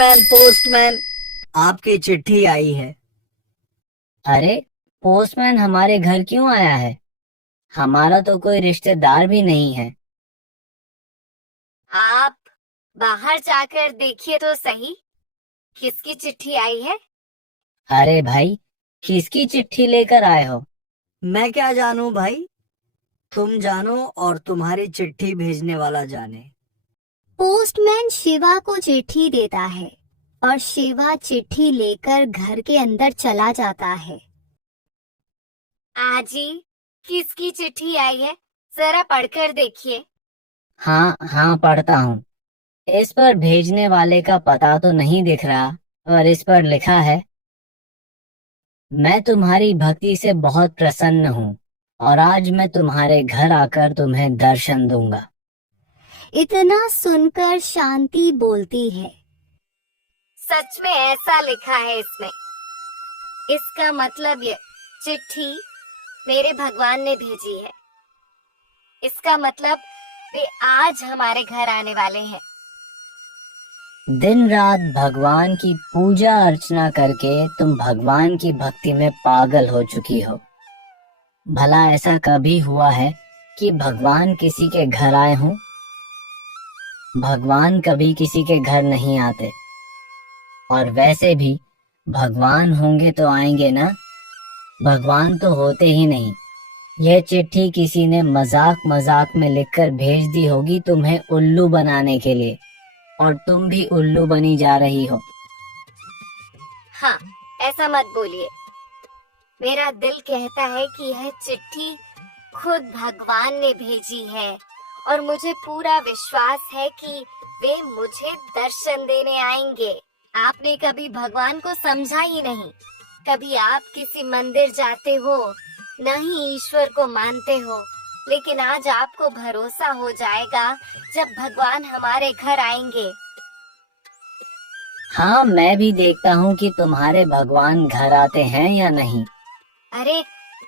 Postman postman, आपकी चिट्ठी आई है। अरे, पोस्टमैन हमारे घर क्यों आया है? हमारा तो कोई रिश्तेदार भी नहीं है। आप बाहर जाकर देखिए तो सही, किसकी चिट्ठी आई है। अरे भाई, किसकी चिट्ठी लेकर आए हो? मैं क्या जानूं भाई, तुम जानो और तुम्हारी चिट्ठी भेजने वाला जाने। पोस्टमैन शिवा को चिट्ठी देता है और शिवा चिट्ठी लेकर घर के अंदर चला जाता है। आजी, किसकी चिट्ठी आई है, जरा पढ़कर देखिए। हाँ हाँ, पढ़ता हूँ। इस पर भेजने वाले का पता तो नहीं दिख रहा, और इस पर लिखा है, मैं तुम्हारी भक्ति से बहुत प्रसन्न हूँ और आज मैं तुम्हारे घर आकर तुम्हें दर्शन दूंगा। इतना सुनकर शांति बोलती है, सच में ऐसा लिखा है इसमें? इसका मतलब ये चिट्ठी मेरे भगवान ने भेजी है। इसका मतलब वे आज हमारे घर आने वाले हैं। दिन रात भगवान की पूजा अर्चना करके तुम भगवान की भक्ति में पागल हो चुकी हो। भला ऐसा कभी हुआ है कि भगवान किसी के घर आए हों? भगवान कभी किसी के घर नहीं आते, और वैसे भी भगवान होंगे तो आएंगे ना, भगवान तो होते ही नहीं। यह चिट्ठी किसी ने मजाक मजाक में लिखकर भेज दी होगी तुम्हें उल्लू बनाने के लिए, और तुम भी उल्लू बनी जा रही हो। हाँ, ऐसा मत बोलिए। मेरा दिल कहता है कि यह चिट्ठी खुद भगवान ने भेजी है और मुझे पूरा विश्वास है कि वे मुझे दर्शन देने आएंगे। आपने कभी भगवान को समझा ही नहीं। कभी आप किसी मंदिर जाते हो, न ही ईश्वर को मानते हो, लेकिन आज आपको भरोसा हो जाएगा जब भगवान हमारे घर आएंगे। हाँ, मैं भी देखता हूँ कि तुम्हारे भगवान घर आते हैं या नहीं। अरे,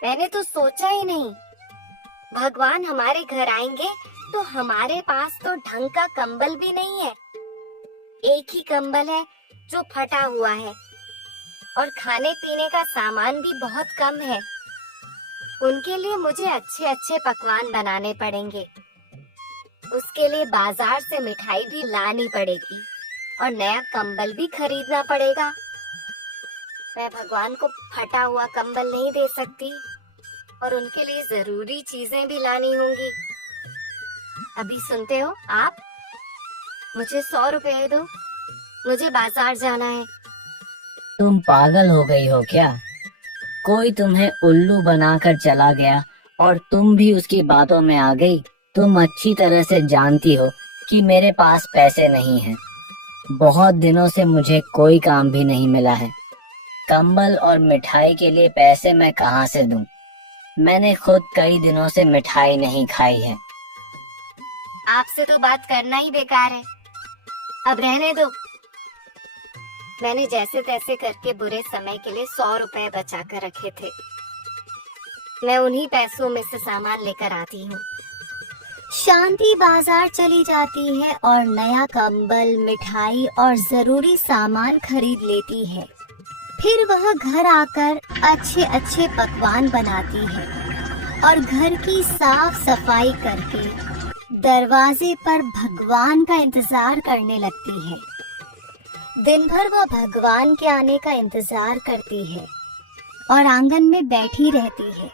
मैंने तो सोचा ही नहीं। भगवान हमारे घर आएंगे तो हमारे पास तो ढंग का कंबल भी नहीं है। एक ही कंबल है जो फटा हुआ है, और खाने पीने का सामान भी बहुत कम है। उनके लिए मुझे अच्छे अच्छे पकवान बनाने पड़ेंगे। उसके लिए बाजार से मिठाई भी लानी पड़ेगी और नया कंबल भी खरीदना पड़ेगा। मैं भगवान को फटा हुआ कंबल नहीं दे सकती, और उनके लिए जरूरी चीजें भी लानी होंगी। अभी सुनते हो आप? मुझे 100 रुपए दो, मुझे बाजार जाना है। तुम पागल हो गई हो क्या? कोई तुम्हें उल्लू बनाकर चला गया और तुम भी उसकी बातों में आ गई। तुम अच्छी तरह से जानती हो कि मेरे पास पैसे नहीं हैं। बहुत दिनों से मुझे कोई काम भी नहीं मिला है। कंबल और मिठाई के लिए पैसे मैं कहाँ से दूं? मैंने खुद कई दिनों से मिठाई नहीं खाई है। आपसे तो बात करना ही बेकार है। अब रहने दो। मैंने जैसे तैसे करके बुरे समय के लिए 100 रुपए बचा कर रखे थे। मैं उन्हीं पैसों में से सामान लेकर आती हूँ। शांति बाजार चली जाती है और नया कंबल, मिठाई और जरूरी सामान खरीद लेती है। फिर वह घर आकर अच्छे अच्छे पकवान बनाती है और घर की साफ सफाई करके दरवाजे पर भगवान का इंतजार करने लगती है। दिन भर वह भगवान के आने का इंतजार करती है और आंगन में बैठी रहती है,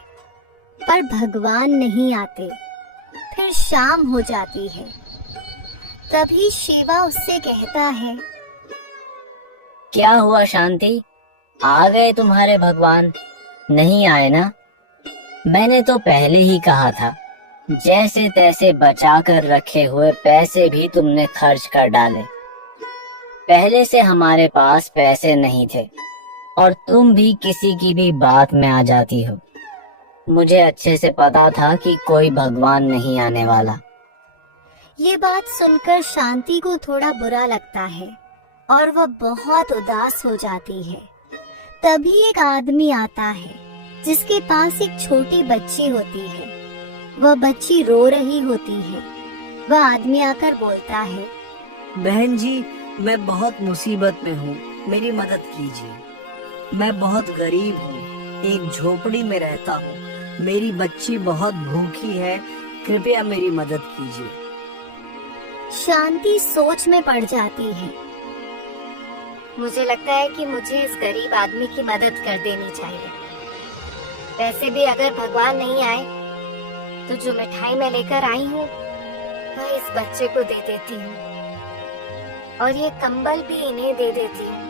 पर भगवान नहीं आते। फिर शाम हो जाती है। तभी शिवा उससे कहता है, क्या हुआ शांति, आ गए तुम्हारे भगवान? नहीं आए ना? मैंने तो पहले ही कहा था। जैसे तैसे बचा कर रखे हुए पैसे भी तुमने खर्च कर डाले। पहले से हमारे पास पैसे नहीं थे और तुम भी किसी की भी बात में आ जाती हो। मुझे अच्छे से पता था कि कोई भगवान नहीं आने वाला। ये बात सुनकर शांति को थोड़ा बुरा लगता है और वह बहुत उदास हो जाती है। तभी एक आदमी आता है जिसके पास एक छोटी बच्ची होती है। वह बच्ची रो रही होती है। वह आदमी आकर बोलता है, बहन जी, मैं बहुत मुसीबत में हूँ, मेरी मदद कीजिए। मैं बहुत गरीब हूँ, एक झोपड़ी में रहता हूँ, मेरी बच्ची बहुत भूखी है, कृपया मेरी मदद कीजिए। शांति सोच में पड़ जाती है। मुझे लगता है कि मुझे इस गरीब आदमी की मदद कर देनी चाहिए। वैसे भी अगर भगवान नहीं आए तो जो मिठाई मैं लेकर आई हूँ वह इस बच्चे को दे देती हूँ और ये कंबल भी इन्हें दे देती हूँ।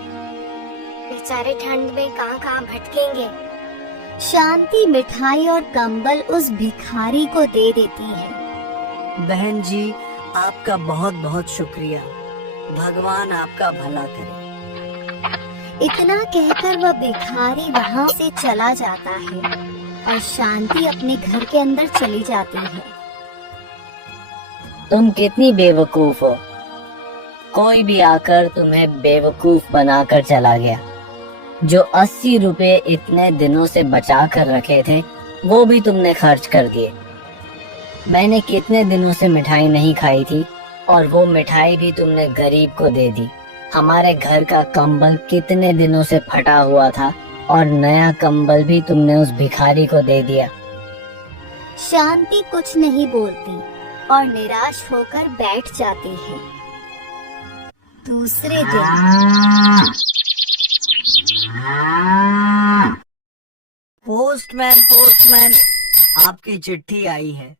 बेचारे ठंड में कहाँ भटकेंगे। शांति मिठाई और कंबल उस भिखारी को दे देती है। बहन जी, आपका बहुत बहुत शुक्रिया। भगवान आपका भला करे। इतना कहकर वह भिखारी वहाँ से चला जाता है और शांति अपने घर के अंदर चली जाती है। तुम कितनी बेवकूफ हो। कोई भी आकर तुम्हें बेवकूफ बनाकर चला गया। जो 80 रुपए इतने दिनों से बचा कर रखे थे वो भी तुमने खर्च कर दिए। मैंने कितने दिनों से मिठाई नहीं खाई थी और वो मिठाई भी तुमने गरीब को दे दी। हमारे घर का कंबल कितने दिनों से फटा हुआ था और नया कंबल भी तुमने उस भिखारी को दे दिया। शांति कुछ नहीं बोलती और निराश होकर बैठ जाती है। दूसरे दिन पोस्टमैन, आपकी चिट्ठी आई है।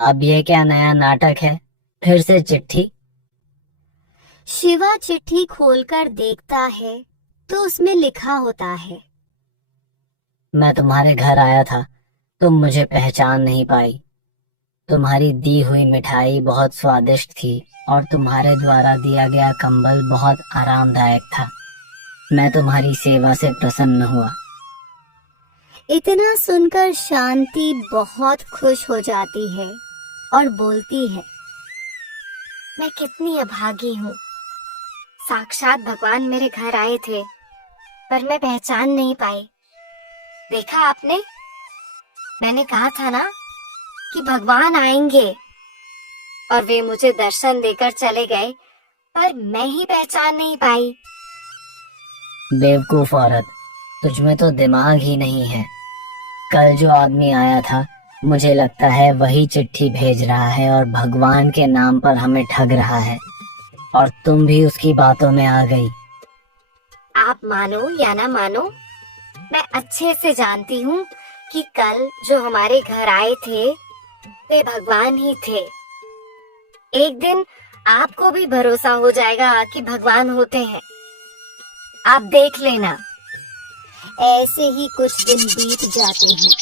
अब ये क्या नया नाटक है? फिर से चिट्ठी? शिवा चिट्ठी खोलकर देखता है तो उसमें लिखा होता है, मैं तुम्हारे घर आया था, तुम मुझे पहचान नहीं पाई। तुम्हारी दी हुई मिठाई बहुत स्वादिष्ट थी और तुम्हारे द्वारा दिया गया कंबल बहुत आरामदायक था। मैं तुम्हारी सेवा से प्रसन्न हुआ। इतना सुनकर शांति बहुत खुश हो जाती है और बोलती है, मैं कितनी अभागी हूँ। साक्षात भगवान मेरे घर आए थे पर मैं पहचान नहीं पाई। देखा आपने, मैंने कहा था ना कि भगवान आएंगे और वे मुझे दर्शन देकर चले गए पर मैं ही पहचान नहीं पाई। बेवकूफ औरत, तुझमें तो दिमाग ही नहीं है। कल जो आदमी आया था मुझे लगता है वही चिट्ठी भेज रहा है और भगवान के नाम पर हमें ठग रहा है और तुम भी उसकी बातों में आ गई। आप मानो या ना मानो, मैं अच्छे से जानती हूँ कि कल जो हमारे घर आए थे वे भगवान ही थे। एक दिन आपको भी भरोसा हो जाएगा कि भगवान होते हैं। आप देख लेना। ऐसे ही कुछ दिन बीत जाते हैं।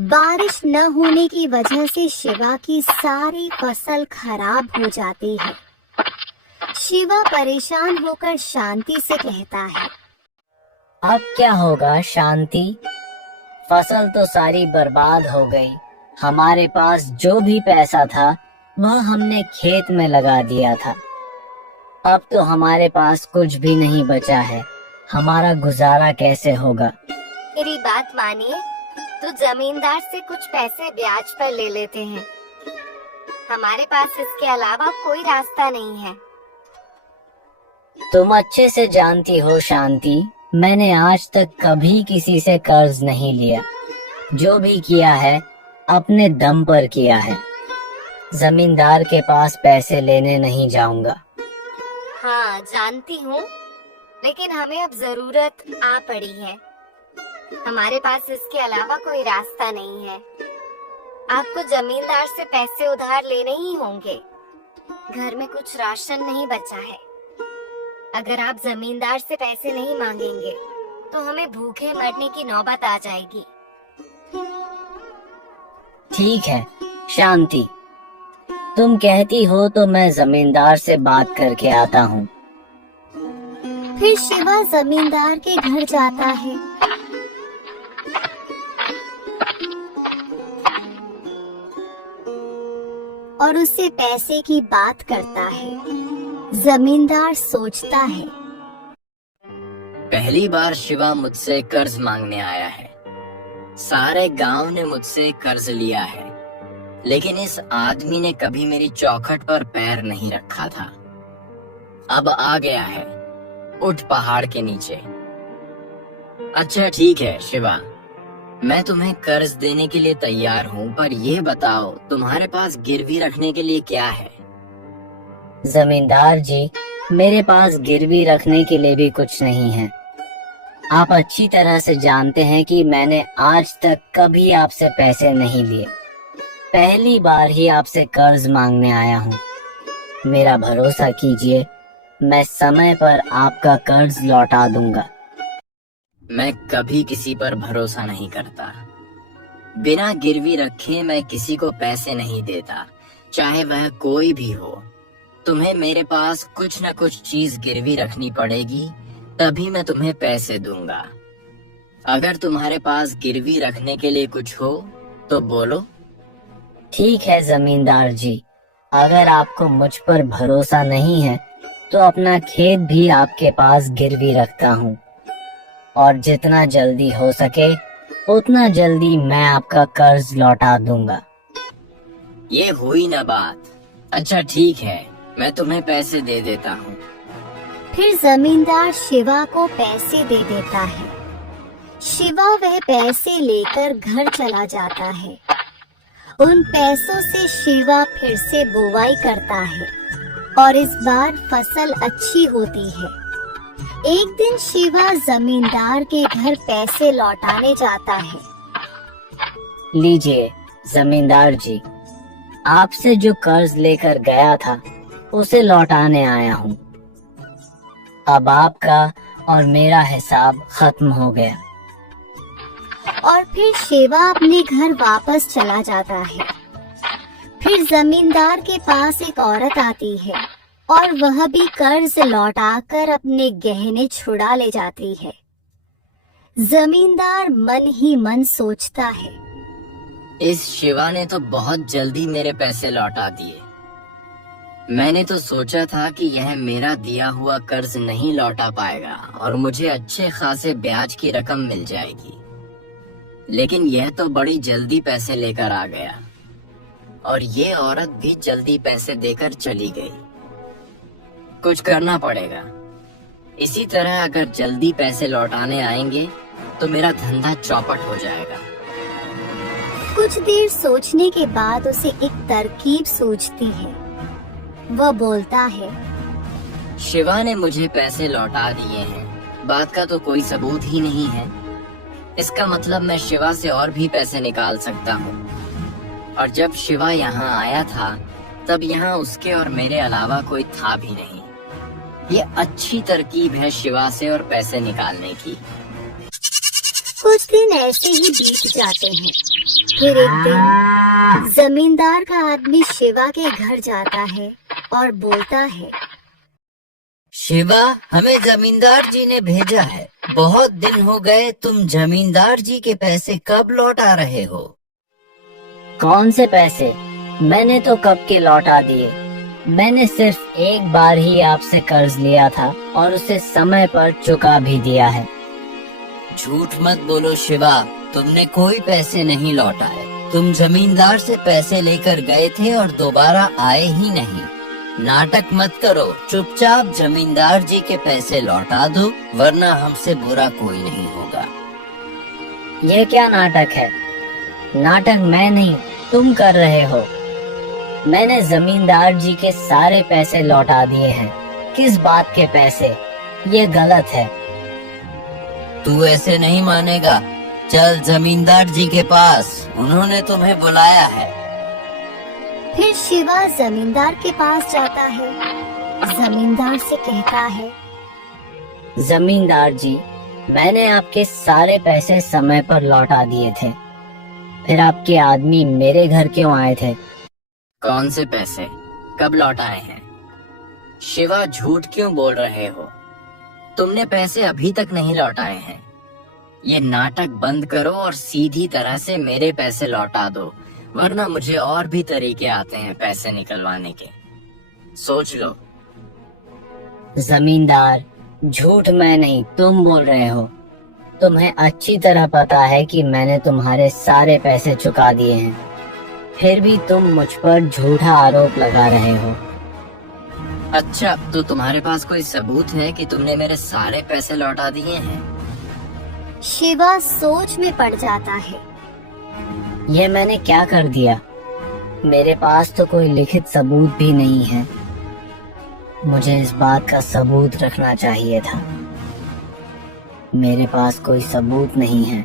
बारिश न होने की वजह से शिवा की सारी फसल खराब हो जाती है। शिवा परेशान होकर शांति से कहता है, अब क्या होगा शांति? फसल तो सारी बर्बाद हो गई। हमारे पास जो भी पैसा था वह हमने खेत में लगा दिया था। अब तो हमारे पास कुछ भी नहीं बचा है। हमारा गुजारा कैसे होगा? मेरी बात मानिए तो जमींदार से कुछ पैसे ब्याज पर ले लेते हैं। हमारे पास इसके अलावा कोई रास्ता नहीं है। तुम अच्छे से जानती हो शांति, मैंने आज तक कभी किसी से कर्ज नहीं लिया। जो भी किया है अपने दम पर किया है। जमींदार के पास पैसे लेने नहीं जाऊंगा। हाँ जानती हूँ, लेकिन हमें अब जरूरत आ पड़ी है। हमारे पास इसके अलावा कोई रास्ता नहीं है। आपको जमींदार से पैसे उधार लेने ही होंगे। घर में कुछ राशन नहीं बचा है। अगर आप जमींदार से पैसे नहीं मांगेंगे तो हमें भूखे मरने की नौबत आ जाएगी। ठीक है शांति, तुम कहती हो तो मैं जमींदार से बात करके आता हूँ। फिर शिवा जमींदार के घर जाता है। और उससे पैसे की बात करता है। जमींदार सोचता है, पहली बार शिवा मुझसे कर्ज मांगने आया है। सारे गांव ने मुझसे कर्ज लिया है। लेकिन इस आदमी ने कभी मेरी चौखट पर पैर नहीं रखा था। अब आ गया है, उठ पहाड़ के नीचे। अच्छा ठीक है शिवा, मैं तुम्हें कर्ज देने के लिए तैयार हूँ, पर यह बताओ तुम्हारे पास गिरवी रखने के लिए क्या है? जमींदार जी, मेरे पास गिरवी रखने के लिए भी कुछ नहीं है। आप अच्छी तरह से जानते हैं कि मैंने आज तक कभी आपसे पैसे नहीं लिए। पहली बार ही आपसे कर्ज मांगने आया हूँ। मेरा भरोसा कीजिए, मैं समय पर आपका कर्ज लौटा दूंगा। मैं कभी किसी पर भरोसा नहीं करता। बिना गिरवी रखे मैं किसी को पैसे नहीं देता, चाहे वह कोई भी हो। तुम्हें मेरे पास कुछ न कुछ चीज गिरवी रखनी पड़ेगी, तभी मैं तुम्हें पैसे दूंगा। अगर तुम्हारे पास गिरवी रखने के लिए कुछ हो तो बोलो। ठीक है जमींदार जी, अगर आपको मुझ पर भरोसा नहीं है तो अपना खेत भी आपके पास गिरवी रखता हूँ, और जितना जल्दी हो सके उतना जल्दी मैं आपका कर्ज लौटा दूंगा। ये हुई ना बात। अच्छा ठीक है, मैं तुम्हें पैसे दे देता हूँ। फिर जमींदार शिवा को पैसे दे देता है। शिवा वह पैसे लेकर घर चला जाता है। उन पैसों से शिवा फिर से बुवाई करता है और इस बार फसल अच्छी होती है। एक दिन शिवा जमींदार के घर पैसे लौटाने जाता है। लीजिए जमींदार जी, आपसे जो कर्ज लेकर गया था उसे लौटाने आया हूँ। अब आपका और मेरा हिसाब खत्म हो गया। और फिर शिवा अपने घर वापस चला जाता है। फिर जमींदार के पास एक औरत आती है और वह भी कर्ज लौटाकर अपने गहने छुड़ा ले जाती है। जमींदार मन ही मन सोचता है, इस शिवा ने तो बहुत जल्दी मेरे पैसे लौटा दिए। मैंने तो सोचा था कि यह मेरा दिया हुआ कर्ज नहीं लौटा पाएगा और मुझे अच्छे खासे ब्याज की रकम मिल जाएगी, लेकिन यह तो बड़ी जल्दी पैसे लेकर आ गया और ये औरत भी जल्दी पैसे देकर चली गई। कुछ करना पड़ेगा। इसी तरह अगर जल्दी पैसे लौटाने आएंगे तो मेरा धंधा चौपट हो जाएगा। कुछ देर सोचने के बाद उसे एक तरकीब सूझती है। वह बोलता है, शिवा ने मुझे पैसे लौटा दिए हैं, बात का तो कोई सबूत ही नहीं है। इसका मतलब मैं शिवा से और भी पैसे निकाल सकता हूँ। और जब शिवा यहाँ आया था तब यहाँ उसके और मेरे अलावा कोई था भी नहीं। ये अच्छी तरकीब है शिवा से और पैसे निकालने की। कुछ दिन ऐसे ही बीत जाते हैं। फिर एक दिन जमींदार का आदमी शिवा के घर जाता है और बोलता है, शिवा, हमें जमींदार जी ने भेजा है। बहुत दिन हो गए, तुम जमींदार जी के पैसे कब लौटा रहे हो? कौन से पैसे? मैंने तो कब के लौटा दिए। मैंने सिर्फ एक बार ही आपसे कर्ज लिया था और उसे समय पर चुका भी दिया है। झूठ मत बोलो शिवा, तुमने कोई पैसे नहीं लौटाए। तुम जमींदार से पैसे लेकर गए थे और दोबारा आए ही नहीं। नाटक मत करो, चुपचाप जमींदार जी के पैसे लौटा दो, वरना हमसे बुरा कोई नहीं होगा। यह क्या नाटक है? नाटक मैं नहीं, तुम कर रहे हो। मैंने जमींदार जी के सारे पैसे लौटा दिए हैं। किस बात के पैसे? ये गलत है। तू ऐसे नहीं मानेगा। चल जमींदार जी के पास, उन्होंने तुम्हें बुलाया है। फिर शिवा जमींदार के पास जाता है। जमींदार से कहता है, जमींदार जी, मैंने आपके सारे पैसे समय पर लौटा दिए थे। फिर आपके आदमी मेरे घर क्यों आए थे? कौन से पैसे? कब लौटाए हैं? शिवा, झूठ क्यों बोल रहे हो? तुमने पैसे अभी तक नहीं लौटाए हैं। ये नाटक बंद करो और सीधी तरह से मेरे पैसे लौटा दो, वरना मुझे और भी तरीके आते हैं पैसे निकलवाने के। सोच लो। जमींदार, झूठ मैं नहीं, तुम बोल रहे हो। तुम्हें अच्छी तरह पता है कि मैंने तुम्हारे सारे पैसे चुका दिए हैं। फिर भी तुम मुझ पर झूठा आरोप लगा रहे हो। अच्छा, तो तुम्हारे पास कोई सबूत है कि तुमने मेरे सारे पैसे लौटा दिए हैं? शिवा सोच में पड़ जाता है। ये मैंने क्या कर दिया? मेरे पास तो कोई लिखित सबूत भी नहीं है। मुझे इस बात का सबूत रखना चाहिए था। मेरे पास कोई सबूत नहीं है।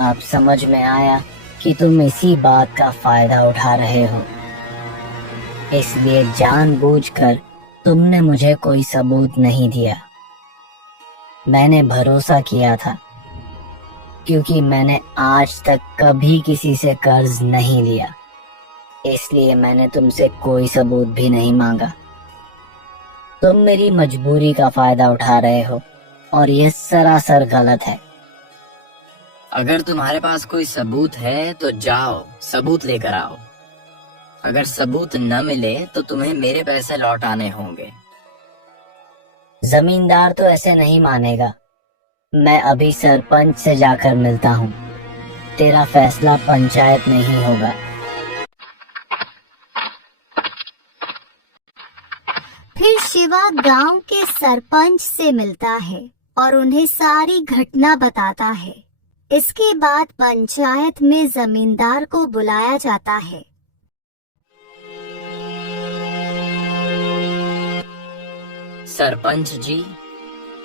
अब समझ में आया कि तुम इसी बात का फायदा उठा रहे हो, इसलिए जानबूझकर तुमने मुझे कोई सबूत नहीं दिया। मैंने भरोसा किया था, क्योंकि मैंने आज तक कभी किसी से कर्ज नहीं लिया, इसलिए मैंने तुमसे कोई सबूत भी नहीं मांगा। तुम मेरी मजबूरी का फायदा उठा रहे हो और यह सरासर गलत है। अगर तुम्हारे पास कोई सबूत है तो जाओ सबूत लेकर आओ। अगर सबूत न मिले तो तुम्हें मेरे पैसे लौटाने होंगे। जमींदार तो ऐसे नहीं मानेगा। मैं अभी सरपंच से जाकर मिलता हूँ। तेरा फैसला पंचायत में ही होगा। फिर शिवा गांव के सरपंच से मिलता है और उन्हें सारी घटना बताता है। इसके बाद पंचायत में जमींदार को बुलाया जाता है। सरपंच जी,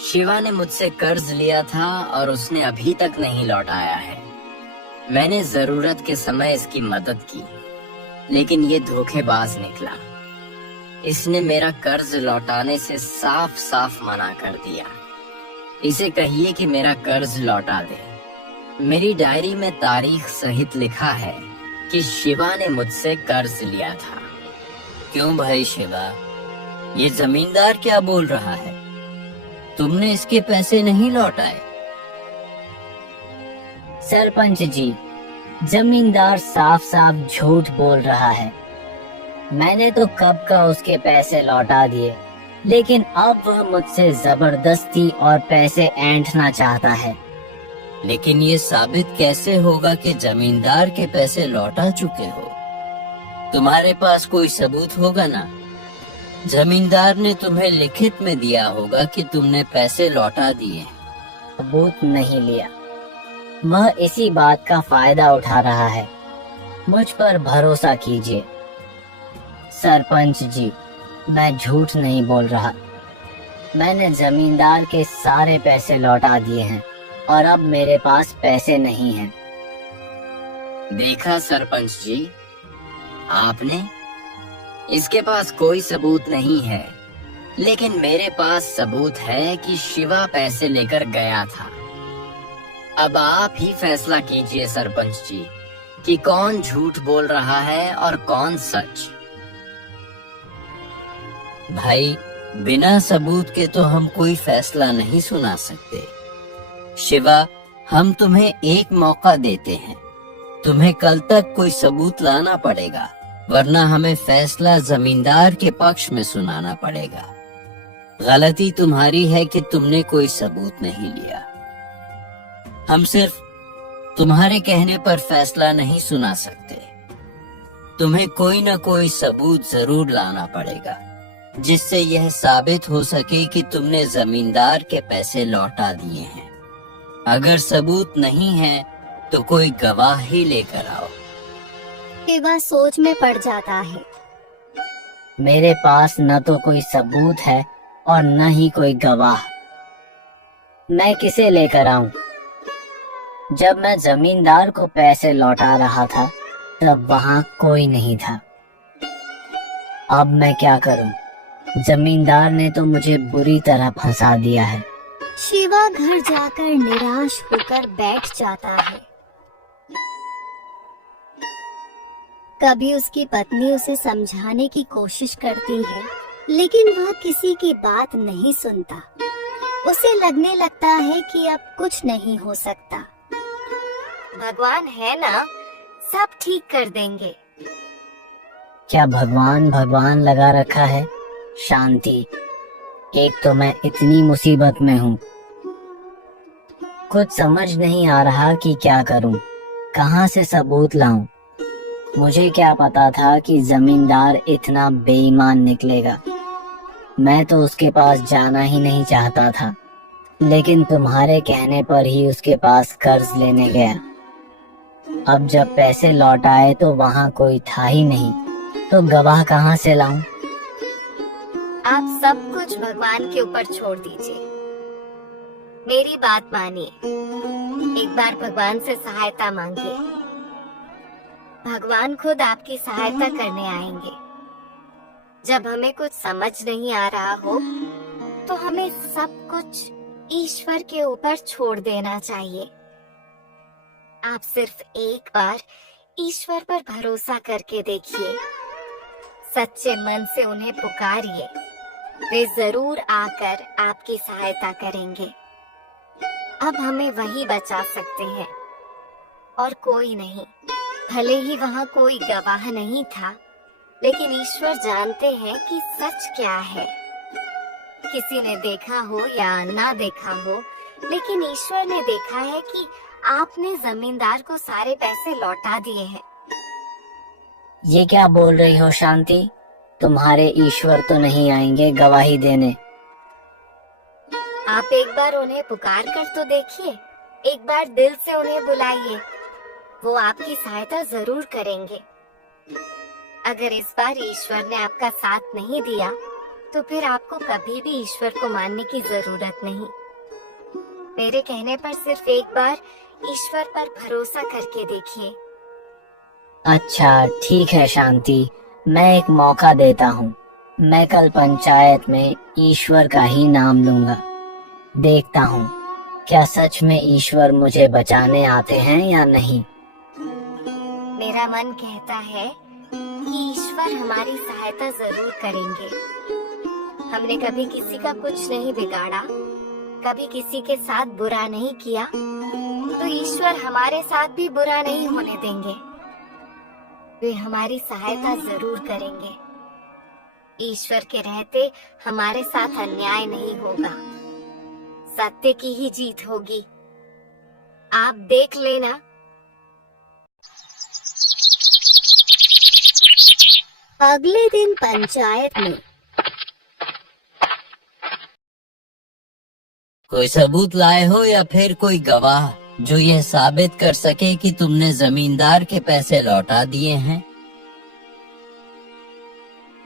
शिवा ने मुझसे कर्ज लिया था और उसने अभी तक नहीं लौटाया है। मैंने जरूरत के समय इसकी मदद की, लेकिन ये धोखेबाज निकला। इसने मेरा कर्ज लौटाने से साफ साफ मना कर दिया। इसे कहिए कि मेरा कर्ज लौटा दे। मेरी डायरी में तारीख सहित लिखा है कि शिवा ने मुझसे कर्ज लिया था। क्यों भाई शिवा, ये जमींदार क्या बोल रहा है? तुमने इसके पैसे नहीं लौटाए? सरपंच जी, जमींदार साफ साफ झूठ बोल रहा है। मैंने तो कब का उसके पैसे लौटा दिए, लेकिन अब वह मुझसे जबरदस्ती और पैसे ऐंठना चाहता है। लेकिन ये साबित कैसे होगा कि जमींदार के पैसे लौटा चुके हो? तुम्हारे पास कोई सबूत होगा ना? जमींदार ने तुम्हें लिखित में दिया होगा कि तुमने पैसे लौटा दिए। सबूत नहीं लिया। वह इसी बात का फायदा उठा रहा है। मुझ पर भरोसा कीजिए। सरपंच जी, मैं झूठ नहीं बोल रहा। मैंने जमींदार के सारे पैसे लौटा दिए हैं और अब मेरे पास पैसे नहीं हैं। देखा सरपंच जी, आपने? इसके पास कोई सबूत नहीं है, लेकिन मेरे पास सबूत है कि शिवा पैसे लेकर गया था। अब आप ही फैसला कीजिए सरपंच जी कि कौन झूठ बोल रहा है और कौन सच। भाई, बिना सबूत के तो हम कोई फैसला नहीं सुना सकते। शिवा, हम तुम्हें एक मौका देते हैं। तुम्हें कल तक कोई सबूत लाना पड़ेगा, वरना हमें फैसला जमींदार के पक्ष में सुनाना पड़ेगा। गलती तुम्हारी है कि तुमने कोई सबूत नहीं लिया। हम सिर्फ तुम्हारे कहने पर फैसला नहीं सुना सकते। तुम्हें कोई न कोई सबूत जरूर लाना पड़ेगा, जिससे यह साबित हो सके कि तुमने जमींदार के पैसे लौटा दिए हैं। अगर सबूत नहीं है तो कोई गवाह ही लेकर आओ। शिवा सोच में पड़ जाता है। मेरे पास न तो कोई सबूत है और न ही कोई गवाह। मैं किसे लेकर आऊं? जब मैं जमींदार को पैसे लौटा रहा था तब वहां कोई नहीं था। अब मैं क्या करूं? जमींदार ने तो मुझे बुरी तरह फंसा दिया है। शिवा घर जाकर निराश होकर बैठ जाता है। कभी उसकी पत्नी उसे समझाने की कोशिश करती है, लेकिन वह किसी की बात नहीं सुनता। उसे लगने लगता है कि अब कुछ नहीं हो सकता। भगवान है ना, सब ठीक कर देंगे। क्या भगवान भगवान लगा रखा है? शांति, एक तो मैं इतनी मुसीबत में हूँ, कुछ समझ नहीं आ रहा कि क्या करूँ, कहाँ से सबूत लाऊं। मुझे क्या पता था कि जमींदार इतना बेईमान निकलेगा। मैं तो उसके पास जाना ही नहीं चाहता था, लेकिन तुम्हारे कहने पर ही उसके पास कर्ज लेने गया। अब जब पैसे लौट आए तो वहाँ कोई था ही नहीं, तो गवाह कहाँ से लाऊं? आप सब कुछ भगवान के ऊपर छोड़ दीजिए। मेरी बात मानिए, एक बार भगवान से सहायता मांगिए। भगवान खुद आपकी सहायता करने आएंगे। जब हमें कुछ समझ नहीं आ रहा हो तो हमें सब कुछ ईश्वर के ऊपर छोड़ देना चाहिए। आप सिर्फ एक बार ईश्वर पर भरोसा करके देखिए। सच्चे मन से उन्हें पुकारिए, वे जरूर आकर आपकी सहायता करेंगे। अब हमें वही बचा सकते हैं और कोई नहीं। भले ही वहाँ कोई गवाह नहीं था, लेकिन ईश्वर जानते हैं कि सच क्या है। किसी ने देखा हो या ना देखा हो, लेकिन ईश्वर ने देखा है कि आपने जमींदार को सारे पैसे लौटा दिए हैं। ये क्या बोल रही हो शांति? तुम्हारे ईश्वर तो नहीं आएंगे गवाही देने। आप एक बार उन्हें पुकार कर तो देखिए, एक बार दिल से उन्हें बुलाइए, वो आपकी सहायता जरूर करेंगे। अगर इस बार ईश्वर ने आपका साथ नहीं दिया, तो फिर आपको कभी भी ईश्वर को मानने की जरूरत नहीं। मेरे कहने पर सिर्फ एक बार ईश्वर पर भरोसा करके देखिए। अच्छा ठीक है शांति, मैं एक मौका देता हूँ। मैं कल पंचायत में ईश्वर का ही नाम लूंगा। देखता हूँ क्या सच में ईश्वर मुझे बचाने आते हैं या नहीं। मेरा मन कहता है कि ईश्वर हमारी सहायता जरूर करेंगे। हमने कभी किसी का कुछ नहीं बिगाड़ा, कभी किसी के साथ बुरा नहीं किया, तो ईश्वर हमारे साथ भी बुरा नहीं होने देंगे। वे हमारी सहायता जरूर करेंगे। ईश्वर के रहते हमारे साथ अन्याय नहीं होगा, सत्य की ही जीत होगी। आप देख लेना। अगले दिन पंचायत में कोई सबूत लाए हो या फिर कोई गवाह जो यह साबित कर सके कि तुमने जमींदार के पैसे लौटा दिए हैं?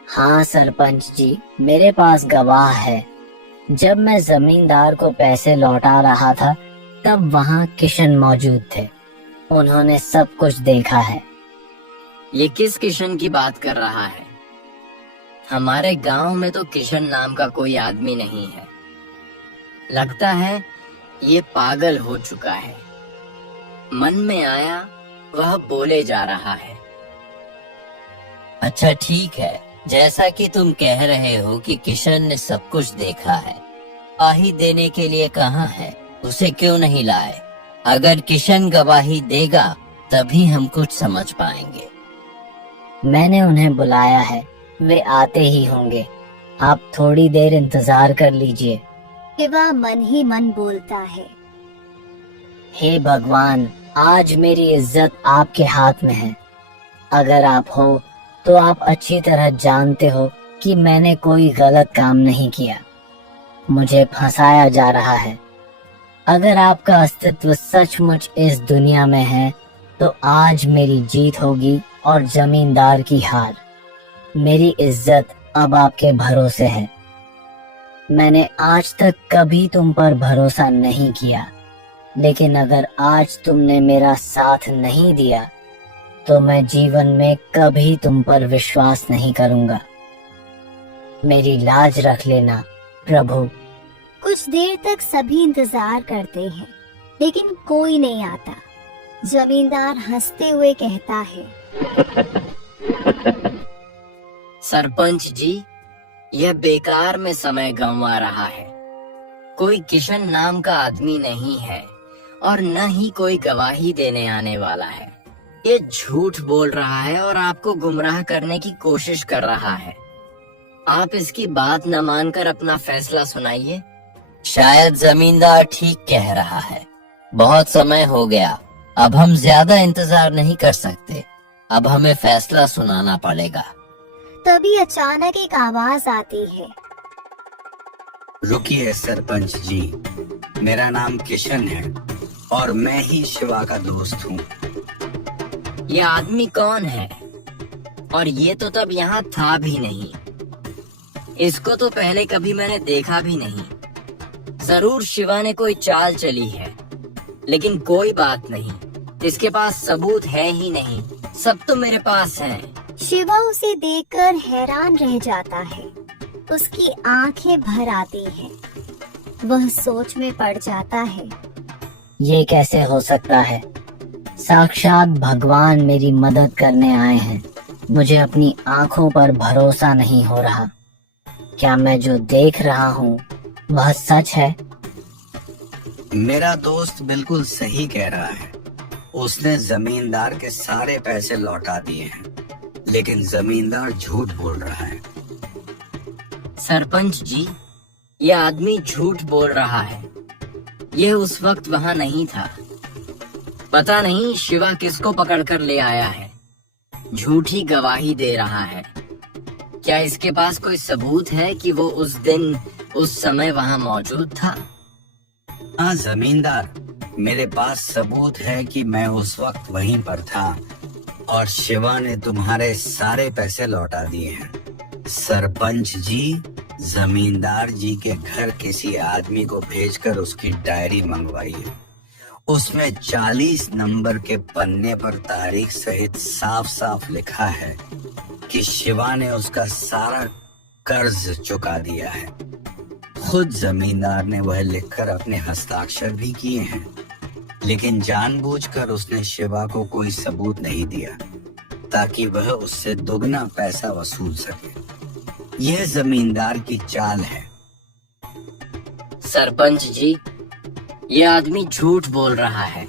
हाँ सरपंच जी, मेरे पास गवाह है। जब मैं जमींदार को पैसे लौटा रहा था, तब वहाँ किशन मौजूद थे। उन्होंने सब कुछ देखा है। ये किस किशन की बात कर रहा है? हमारे गांव में तो किशन नाम का कोई आदमी नहीं है। लगता है ये पागल हो चुका है। मन में आया वह बोले जा रहा है। अच्छा ठीक है, जैसा कि तुम कह रहे हो कि किशन ने सब कुछ देखा है, गवाही देने के लिए कहाँ है? उसे क्यों नहीं लाए? अगर किशन गवाही देगा तभी हम कुछ समझ पाएंगे। मैंने उन्हें बुलाया है, वे आते ही होंगे। आप थोड़ी देर इंतजार कर लीजिए। शिवा मन ही मन बोलता है, हे भगवान, आज मेरी इज्जत आपके हाथ में है। अगर आप हो तो आप अच्छी तरह जानते हो कि मैंने कोई गलत काम नहीं किया। मुझे फंसाया जा रहा है। अगर आपका अस्तित्व सचमुच इस दुनिया में है तो आज मेरी जीत होगी और जमींदार की हार। मेरी इज्जत अब आपके भरोसे है। मैंने आज तक कभी तुम पर भरोसा नहीं किया, लेकिन अगर आज तुमने मेरा साथ नहीं दिया तो मैं जीवन में कभी तुम पर विश्वास नहीं करूंगा। मेरी लाज रख लेना प्रभु। कुछ देर तक सभी इंतजार करते हैं, लेकिन कोई नहीं आता। जमींदार हंसते हुए कहता है, सरपंच जी, यह बेकार में समय गंवा रहा है। कोई किशन नाम का आदमी नहीं है और न ही कोई गवाही देने आने वाला है। ये झूठ बोल रहा है और आपको गुमराह करने की कोशिश कर रहा है। आप इसकी बात न मानकर अपना फैसला सुनाइए। शायद जमींदार ठीक कह रहा है। बहुत समय हो गया, अब हम ज्यादा इंतजार नहीं कर सकते। अब हमें फैसला सुनाना पड़ेगा। तभी अचानक एक आवाज आती है। रुकिए सरपंच जी, मेरा नाम किशन है और मैं ही शिवा का दोस्त हूँ। ये आदमी कौन है? और ये तो तब यहाँ था भी नहीं। इसको तो पहले कभी मैंने देखा भी नहीं। जरूर शिवा ने कोई चाल चली है, लेकिन कोई बात नहीं, इसके पास सबूत है ही नहीं, सब तो मेरे पास है। शिवा उसे देखकर हैरान रह जाता है। उसकी आंखें भर आती हैं। वह सोच में पड़ जाता है। ये कैसे हो सकता है? साक्षात भगवान मेरी मदद करने आए हैं। मुझे अपनी आंखों पर भरोसा नहीं हो रहा। क्या मैं जो देख रहा हूँ वह सच है? मेरा दोस्त बिल्कुल सही कह रहा है। उसने जमींदार के सारे पैसे लौटा दिए हैं, लेकिन जमींदार झूठ बोल रहा है। सरपंच जी, ये आदमी झूठ बोल रहा है। ये उस वक्त वहाँ नहीं था। पता नहीं शिवा किसको पकड़कर ले आया है। झूठी गवाही दे रहा है। क्या इसके पास कोई सबूत है कि वो उस दिन उस समय वहाँ मौजूद था? हाँ जमींदार, मेरे पास सबूत है कि मैं उस वक्त वहीं पर था और शिवा ने तुम्हारे सारे पैसे लौटा दिए हैं। सरपंच जी, जमींदार जी के घर किसी आदमी को भेजकर उसकी डायरी मंगवाई है। उसमें 40 नंबर के पन्ने पर तारीख सहित साफ साफ लिखा है कि शिवा ने उसका सारा कर्ज चुका दिया है। खुद जमींदार ने वह लिखकर अपने हस्ताक्षर भी किए हैं, लेकिन जानबूझकर उसने शिवा को कोई सबूत नहीं दिया ताकि वह उससे दुगना पैसा वसूल सके। यह जमींदार की चाल है। सरपंच जी, ये आदमी झूठ बोल रहा है।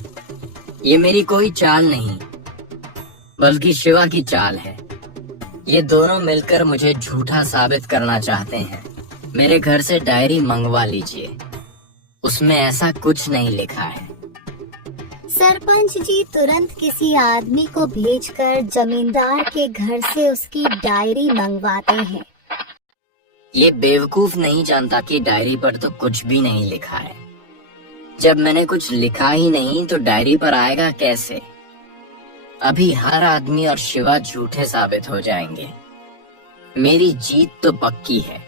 ये मेरी कोई चाल नहीं, बल्कि शिवा की चाल है। ये दोनों मिलकर मुझे झूठा साबित करना चाहते हैं। मेरे घर से डायरी मंगवा लीजिए, उसमें ऐसा कुछ नहीं लिखा है। सरपंच जी तुरंत किसी आदमी को भेजकर जमींदार के घर से उसकी डायरी मंगवाते हैं। ये बेवकूफ नहीं जानता कि डायरी पर तो कुछ भी नहीं लिखा है। जब मैंने कुछ लिखा ही नहीं तो डायरी पर आएगा कैसे? अभी हर आदमी और शिवा झूठे साबित हो जाएंगे। मेरी जीत तो पक्की है।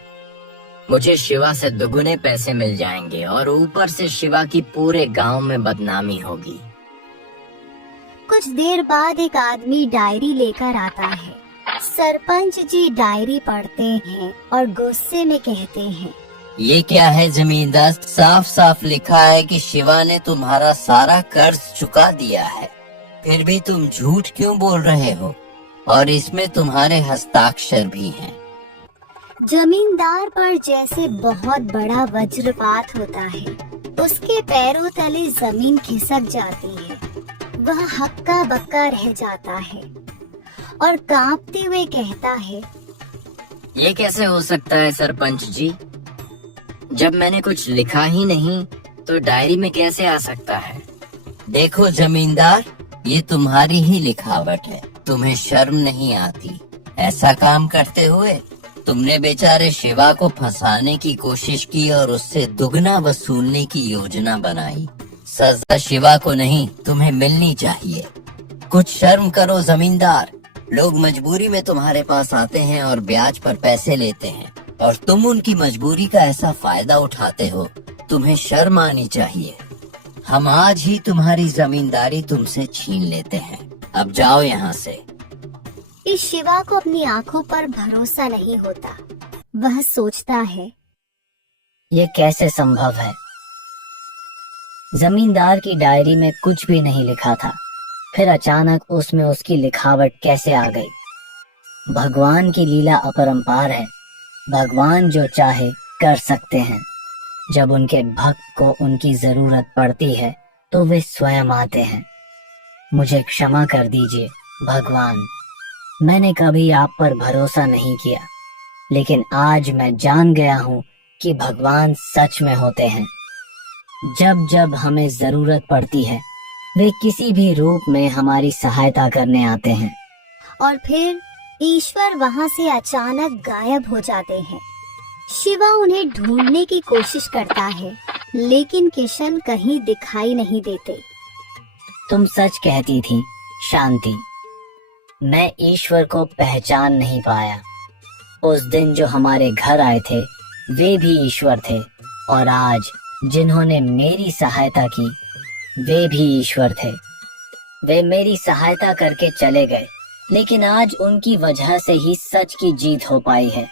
मुझे शिवा से दुगने पैसे मिल जाएंगे और ऊपर से शिवा की पूरे गांव में बदनामी होगी। कुछ देर बाद एक आदमी डायरी लेकर आता है। सरपंच जी डायरी पढ़ते हैं और गुस्से में कहते हैं, ये क्या है जमींदार? साफ साफ लिखा है कि शिवा ने तुम्हारा सारा कर्ज चुका दिया है, फिर भी तुम झूठ क्यों बोल रहे हो? और इसमें तुम्हारे हस्ताक्षर भी हैं। जमींदार पर जैसे बहुत बड़ा वज्रपात होता है। उसके पैरों तले जमीन खिसक जाती है। वह हक्का बक्का रह जाता है और कांपते हुए कहता है, ये कैसे हो सकता है सरपंच जी? जब मैंने कुछ लिखा ही नहीं तो डायरी में कैसे आ सकता है? देखो जमींदार, ये तुम्हारी ही लिखावट है। तुम्हें शर्म नहीं आती ऐसा काम करते हुए? तुमने बेचारे शिवा को फंसाने की कोशिश की और उससे दुगना वसूलने की योजना बनाई। सजा शिवा को नहीं, तुम्हें मिलनी चाहिए। कुछ शर्म करो जमींदार। लोग मजबूरी में तुम्हारे पास आते हैं और ब्याज पर पैसे लेते हैं और तुम उनकी मजबूरी का ऐसा फायदा उठाते हो। तुम्हें शर्म आनी चाहिए। हम आज ही तुम्हारी जमींदारी तुमसे छीन लेते हैं। अब जाओ यहाँ से। इस शिवा को अपनी आंखों पर भरोसा नहीं होता। वह सोचता है, ये कैसे संभव है? जमींदार की डायरी में कुछ भी नहीं लिखा था, फिर अचानक उसमें उसकी लिखावट कैसे आ गई? भगवान की लीला अपरंपार है। भगवान जो चाहे कर सकते हैं। जब उनके भक्त को उनकी जरूरत पड़ती है तो वे स्वयं आते हैं। मुझे क्षमा कर दीजिए भगवान। मैंने कभी आप पर भरोसा नहीं किया, लेकिन आज मैं जान गया हूँ कि भगवान सच में होते हैं। जब जब हमें जरूरत पड़ती है वे किसी भी रूप में हमारी सहायता करने आते हैं। और फिर ईश्वर वहां से अचानक गायब हो जाते हैं। शिवा उन्हें ढूंढने की कोशिश करता है, लेकिन किशन कहीं दिखाई नहीं देते। तुम सच कहती थी शांति, मैं ईश्वर को पहचान नहीं पाया। उस दिन जो हमारे घर आए थे वे भी ईश्वर थे, और आज जिन्होंने मेरी सहायता की वे भी ईश्वर थे। वे मेरी सहायता करके चले गए, लेकिन आज उनकी वजह से ही सच की जीत हो पाई है,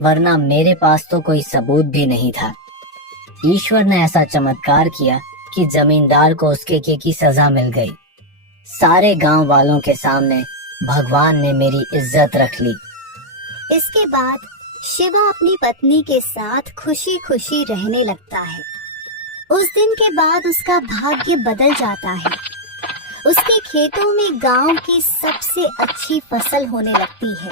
वरना मेरे पास तो कोई सबूत भी नहीं था। ईश्वर ने ऐसा चमत्कार किया कि जमींदार को उसके किए की सजा मिल गई। सारे गांव वालों के सामने भगवान ने मेरी इज्जत रख ली। इसके बाद शिवा अपनी पत्नी के साथ खुशी खुशी रहने लगता है। उस दिन के बाद उसका भाग्य बदल जाता है। उसके खेतों में गांव की सबसे अच्छी फसल होने लगती है।